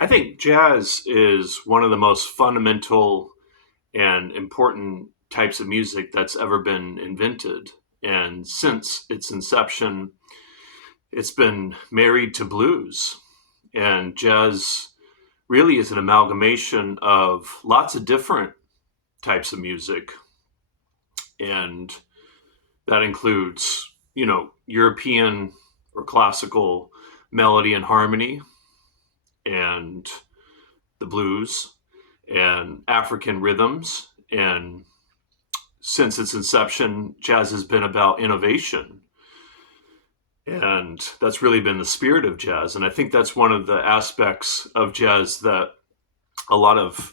I think jazz is one of the most fundamental and important types of music that's ever been invented. And since its inception, it's been married to blues. And jazz really is an amalgamation of lots of different types of music. And that includes, European or classical melody and harmony, and the blues, and African rhythms. And since its inception, jazz has been about innovation. And that's really been the spirit of jazz. And I think that's one of the aspects of jazz that a lot of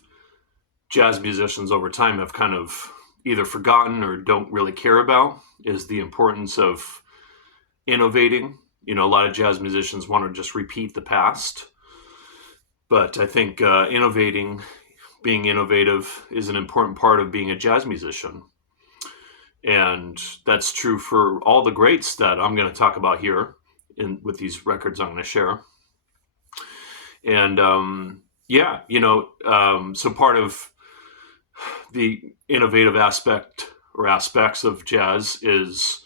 jazz musicians over time have kind of either forgotten or don't really care about, is the importance of innovating. A lot of jazz musicians want to just repeat the past. But I think being innovative, is an important part of being a jazz musician. And that's true for all the greats that I'm going to talk about here with these records I'm going to share. And so part of the innovative aspect or aspects of jazz is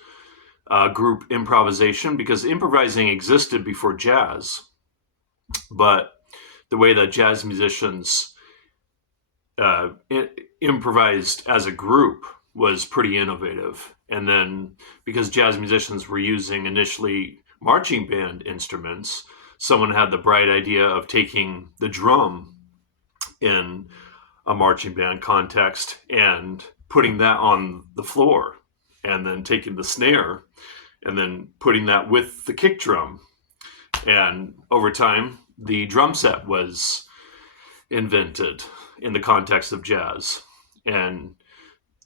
group improvisation, because improvising existed before jazz, but the way that jazz musicians improvised as a group was pretty innovative. And then, because jazz musicians were using initially marching band instruments, someone had the bright idea of taking the drum in a marching band context and putting that on the floor, and then taking the snare and then putting that with the kick drum. And over time, the drum set was invented in the context of jazz. And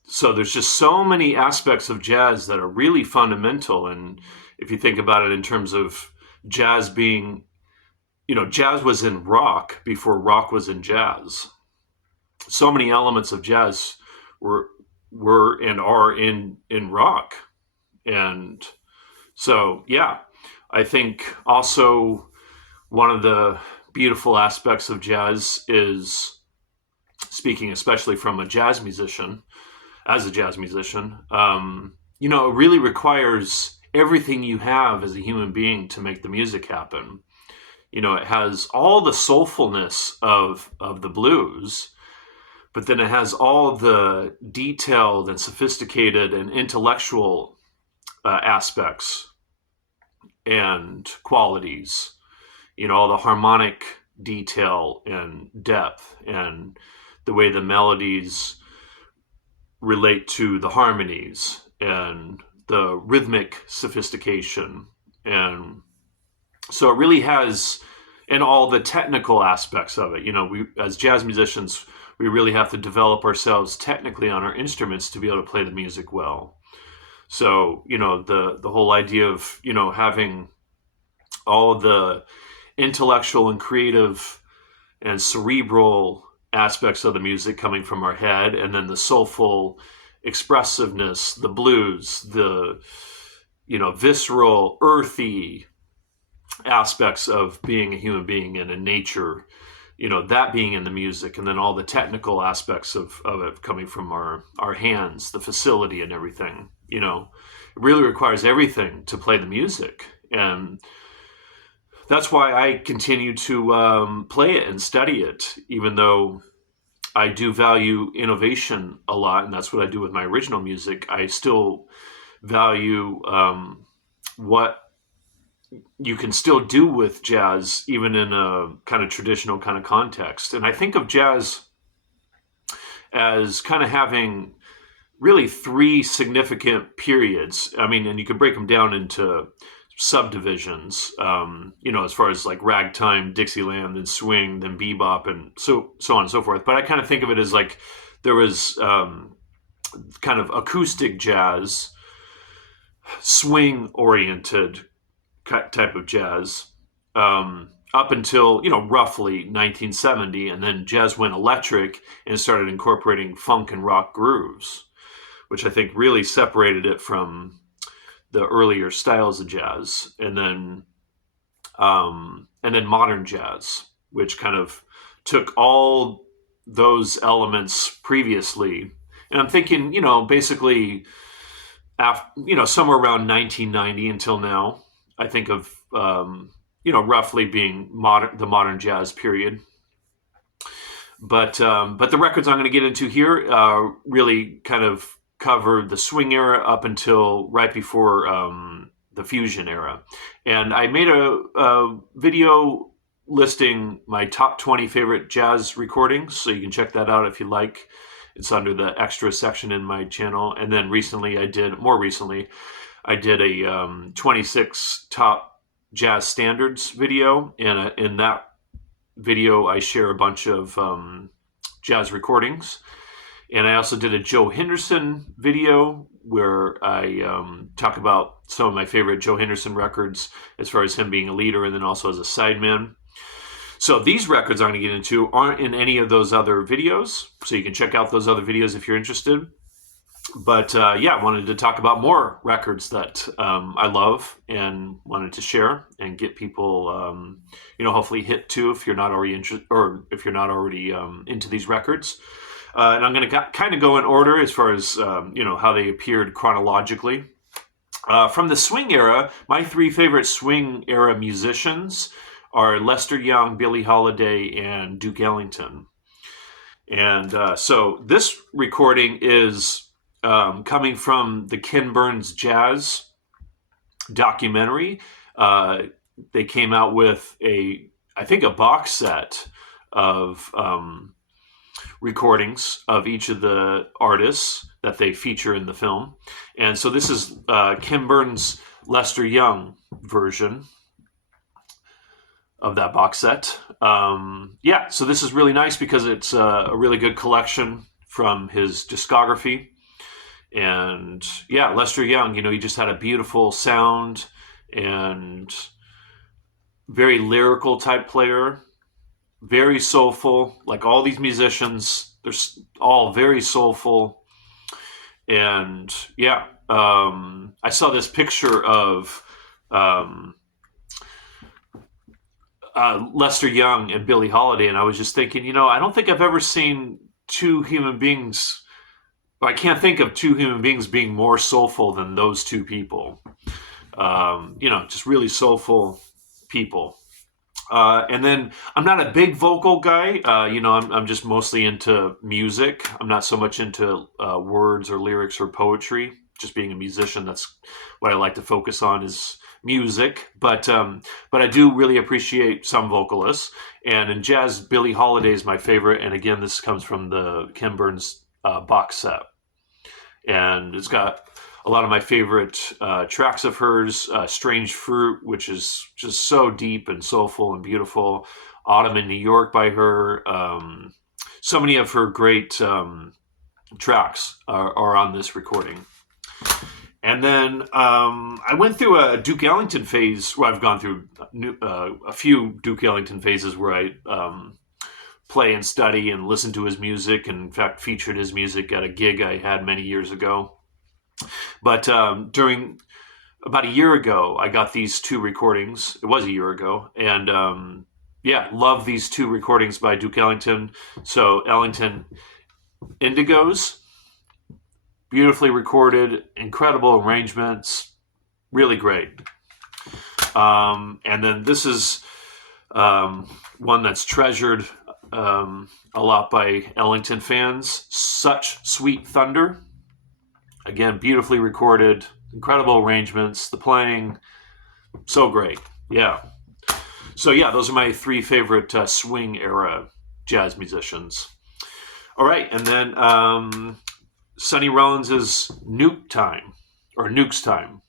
so there's just so many aspects of jazz that are really fundamental. And if you think about it in terms of jazz being, jazz was in rock before rock was in jazz. So many elements of jazz were and are in rock. And so, yeah, I think also one of the beautiful aspects of jazz is, speaking especially from a jazz musician, as a jazz musician, it really requires everything you have as a human being to make the music happen. It has all the soulfulness of the blues, but then it has all the detailed and sophisticated and intellectual aspects and qualities, all the harmonic detail and depth, and the way the melodies relate to the harmonies, and the rhythmic sophistication. And so it really has, and all the technical aspects of it. We, as jazz musicians, we really have to develop ourselves technically on our instruments to be able to play the music well. So, the whole idea of, having all the intellectual and creative and cerebral aspects of the music coming from our head, and then the soulful expressiveness, the blues, the, visceral, earthy aspects of being a human being and in nature, that being in the music, and then all the technical aspects of it coming from our hands, the facility and everything. It really requires everything to play the music. And that's why I continue to play it and study it, even though I do value innovation a lot, and that's what I do with my original music. I still value what you can still do with jazz, even in a kind of traditional kind of context. And I think of jazz as kind of having really three significant periods. I mean, and you can break them down into subdivisions, as far as like ragtime, Dixieland, then swing, then bebop, and so on and so forth. But I kind of think of it as like there was kind of acoustic jazz, swing oriented type of jazz, up until roughly 1970, and then jazz went electric and started incorporating funk and rock grooves, which I think really separated it from the earlier styles of jazz. And then modern jazz. which kind of took all those elements previously. And I'm thinking, basically, somewhere around 1990 until now, I think of, roughly being the modern jazz period. But the records I'm going to get into here really kind of cover the swing era up until right before the fusion era. And I made a video listing my top 20 favorite jazz recordings, so you can check that out if you like. It's under the extra section in my channel. And then more recently, I did a 26 top jazz standards video. And in that video, I share a bunch of jazz recordings. And I also did a Joe Henderson video where I talk about some of my favorite Joe Henderson records as far as him being a leader and then also as a sideman. So these records I'm going to get into aren't in any of those other videos. So you can check out those other videos if you're interested. But I wanted to talk about more records that I love and wanted to share and get people, hopefully hit too if you're not already interested or if you're not already into these records. And I'm going to kind of go in order as far as, how they appeared chronologically. From the swing era, my three favorite swing era musicians are Lester Young, Billie Holiday, and Duke Ellington. And so this recording is coming from the Ken Burns Jazz documentary. They came out with a box set of recordings of each of the artists that they feature in the film. And so this is Ken Burns' Lester Young version of that box set. So this is really nice because it's a really good collection from his discography. And Lester Young, he just had a beautiful sound and very lyrical type player, very soulful. Like all these musicians, they're all very soulful. And I saw this picture of Lester Young and Billie Holiday, and I was just thinking, I don't think I've ever seen two human beings. I can't think of two human beings being more soulful than those two people. Just really soulful people. And then I'm not a big vocal guy. I'm just mostly into music. I'm not so much into words or lyrics or poetry. Just being a musician, that's what I like to focus on is music. But I do really appreciate some vocalists. And in jazz, Billie Holiday is my favorite. And again, this comes from the Ken Burns box set. And it's got a lot of my favorite tracks of hers. Strange Fruit, which is just so deep and soulful and beautiful. Autumn in New York by her. So many of her great tracks are on this recording. And then I went through a Duke Ellington phase where I've gone through a few Duke Ellington phases where I play and study and listen to his music, and in fact featured his music at a gig I had many years ago. But during about a year ago, I got these two recordings. It was a year ago. And love these two recordings by Duke Ellington. So Ellington Indigos, beautifully recorded, incredible arrangements, really great. And then this is one that's treasured a lot by Ellington fans, Such Sweet Thunder. Again, beautifully recorded, incredible arrangements, the playing, so great. Yeah. So those are my three favorite swing era jazz musicians. All right, and then Sonny Rollins' Nuke Time, or Nuke's Time,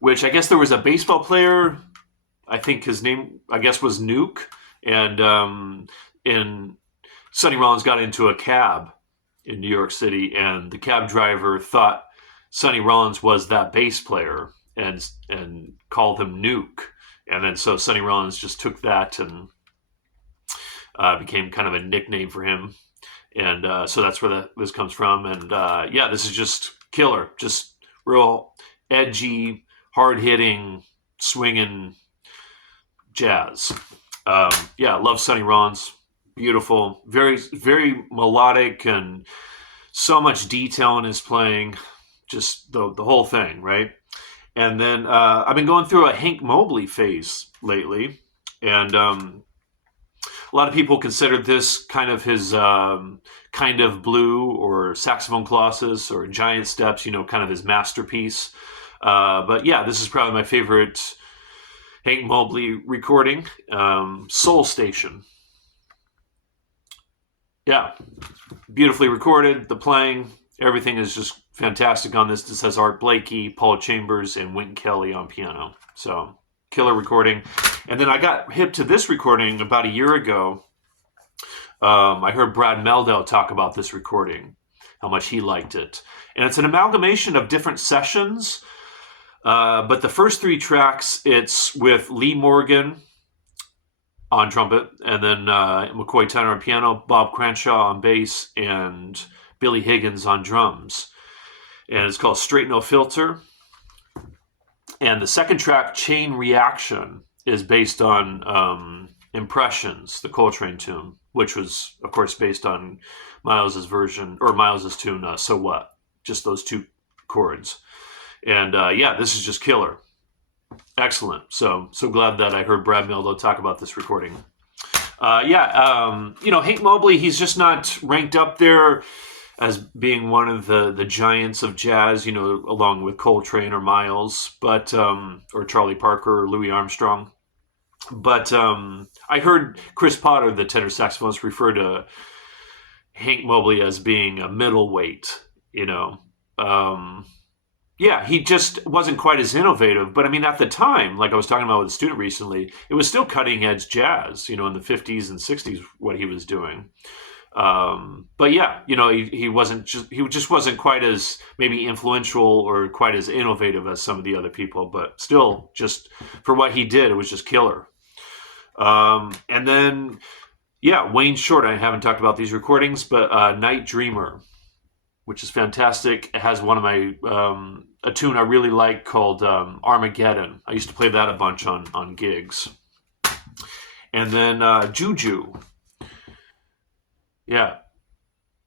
which I guess there was a baseball player, I think his name, was Nuke, and Sonny Rollins got into a cab in New York City, and the cab driver thought Sonny Rollins was that bass player and called him Nuke. And then so Sonny Rollins just took that and became kind of a nickname for him. And so that's where this comes from. And this is just killer, just real edgy, hard-hitting, swinging jazz. Yeah, love Sonny Rollins. Beautiful, very very melodic, and so much detail in his playing. Just the whole thing, right? And then I've been going through a Hank Mobley phase lately, and a lot of people consider this kind of his kind of blue or saxophone colossus or giant steps, kind of his masterpiece. But yeah, this is probably my favorite Hank Mobley recording, Soul Station. Yeah, beautifully recorded. The playing, everything is just fantastic on this. This has Art Blakey, Paul Chambers, and Wynton Kelly on piano. So, killer recording. And then I got hip to this recording about a year ago. I heard Brad Mehldau talk about this recording, how much he liked it. And it's an amalgamation of different sessions. But the first three tracks, it's with Lee Morgan on trumpet, and then McCoy Tyner on piano, Bob Cranshaw on bass, and Billy Higgins on drums. And it's called Straight No Filter. And the second track, Chain Reaction, is based on Impressions, the Coltrane tune, which was, of course, based on Miles's version, or Miles's tune, So What? Just those two chords. And yeah, this is just killer. Excellent. So glad that I heard Brad Mehldau talk about this recording. Hank Mobley, he's just not ranked up there as being one of the giants of jazz, along with Coltrane or Miles, but or Charlie Parker or Louis Armstrong. But I heard Chris Potter, the tenor saxophonist, refer to Hank Mobley as being a middleweight, Yeah, he just wasn't quite as innovative. But I mean, at the time, like I was talking about with a student recently, it was still cutting edge jazz, in the 50s and 60s, what he was doing. But yeah, he just wasn't quite as maybe influential or quite as innovative as some of the other people, but still, just for what he did, it was just killer. And then, yeah, Wayne Shorter, I haven't talked about these recordings, but Night Dreamer, which is fantastic. It has one of my, a tune I really like called Armageddon. I used to play that a bunch on gigs. And then Juju. Yeah,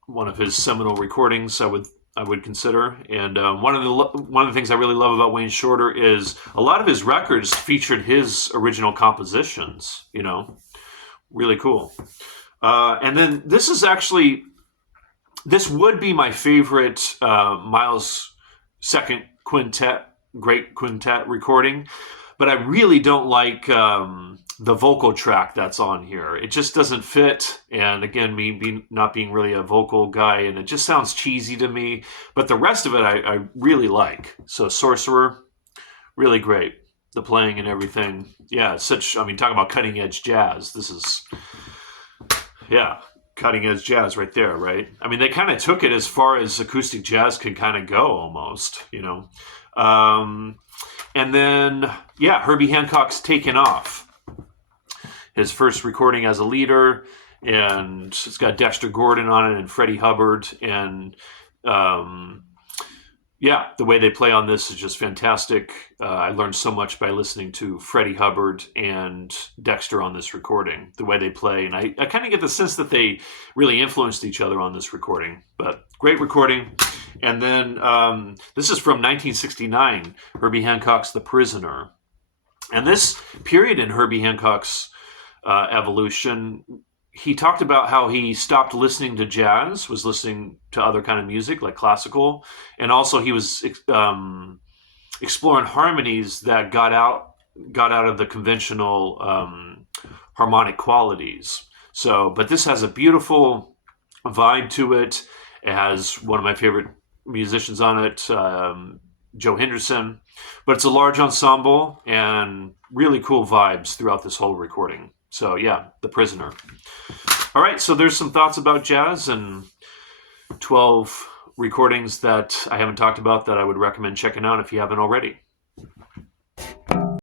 one of his seminal recordings I would consider. And one of the things I really love about Wayne Shorter is a lot of his records featured his original compositions, really cool. And then this would be my favorite Miles second great quintet recording, but I really don't like the vocal track that's on here. It just doesn't fit. And again, not being really a vocal guy, and it just sounds cheesy to me. But the rest of it, I really like. So Sorcerer, really great. The playing and everything. Yeah, talking about cutting edge jazz. This is, yeah, cutting edge jazz right there, right? I mean, they kind of took it as far as acoustic jazz could kind of go almost, And then, yeah, Herbie Hancock's Taken Off. His first recording as a leader, and it's got Dexter Gordon on it and Freddie Hubbard. And yeah, the way they play on this is just fantastic. I learned so much by listening to Freddie Hubbard and Dexter on this recording, the way they play. And I kind of get the sense that they really influenced each other on this recording. But great recording. And then this is from 1969, Herbie Hancock's The Prisoner. And this period in Herbie Hancock's evolution, he talked about how he stopped listening to jazz, was listening to other kind of music like classical, and also he was exploring harmonies that got out of the conventional harmonic qualities. But this has a beautiful vibe to it. It has one of my favorite musicians on it, Joe Henderson, but it's a large ensemble and really cool vibes throughout this whole recording. So yeah, The Prisoner. All right, so there's some thoughts about jazz and 12 recordings that I haven't talked about that I would recommend checking out if you haven't already.